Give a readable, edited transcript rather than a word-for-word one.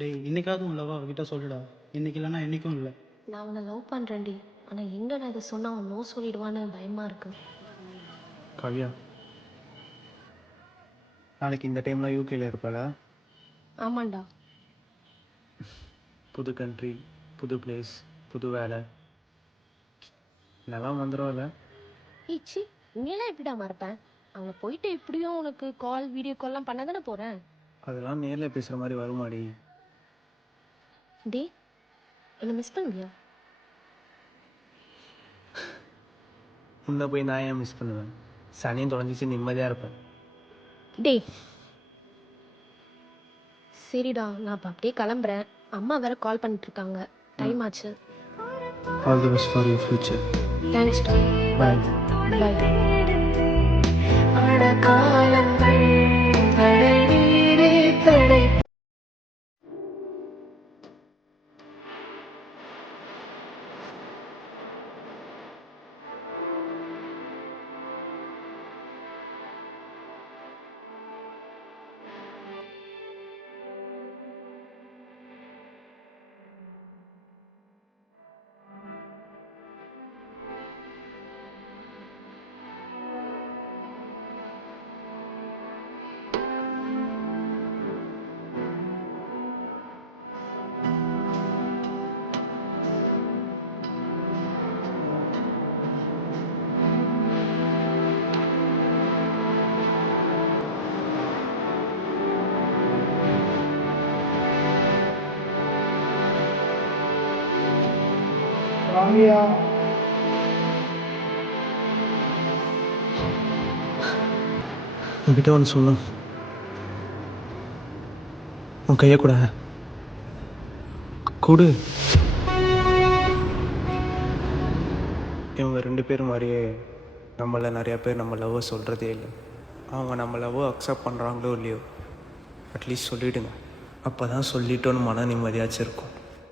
டேய் இன்னைக்காவது உன் லவ் அவகிட்ட சொல்லுடா. இன்னைக்கு இல்லைன்னா என்னைக்கும் இல்லை. நான் அவனை லவ் பண்ணுறேன்டி. ஆனால் எங்கே நான் இதை சொன்னால் அவன் நோ சொல்லிடுவான்னு பயமாக இருக்கு. கவ்யா, நாளைக்கு இந்த டைமில் யூகேல இருப்பாள? ஆமாண்டா. புது கண்ட்ரி, புது பிளேஸ், புது வேலை, நல்லா வந்துடும்ல? ஈச்சி, உண்மையெல்லாம் எப்படிடா மறப்பேன்? அங்கே போயிட்டு எப்படியும் உனக்கு கால் வீடியோ கால்லாம் பண்ண தானே போகிறேன். அதெல்லாம் நேரில் பேசுகிற மாதிரி வருமாடி? டே, என்னை மிஸ் பண்ணுவியா? உன்னை போய் நான் ஏன் மிஸ் பண்ணுவேன்? சனியும் தொலைஞ்சிச்சு நிம்மதியாக இருப்பேன். டே, சரிடா, நான் இப்போ அப்படியே கிளம்புறேன். அம்மா வேற கால் பண்ணிட்டு இருக்காங்க. டைம் ஆச்சு. All the best for your future. தேங்க்ஸ்டா. பாய். பாய். உன்கிட்ட ஒன்று சொல்லணும். உன் கையை கூட கொடு. இவங்க 2 பேரும் மாதிரியே நம்மள நிறையா பேர் நம்ம லவ்வை சொல்கிறதே இல்லை. அவங்க நம்ம லவ்வை அக்செப்ட் பண்ணுறாங்களோ இல்லையோ, அட்லீஸ்ட் சொல்லிவிடுங்க. அப்போ தான் சொல்லிட்டோன்னு மன நிம்மதியாச்சும் இருக்கும்.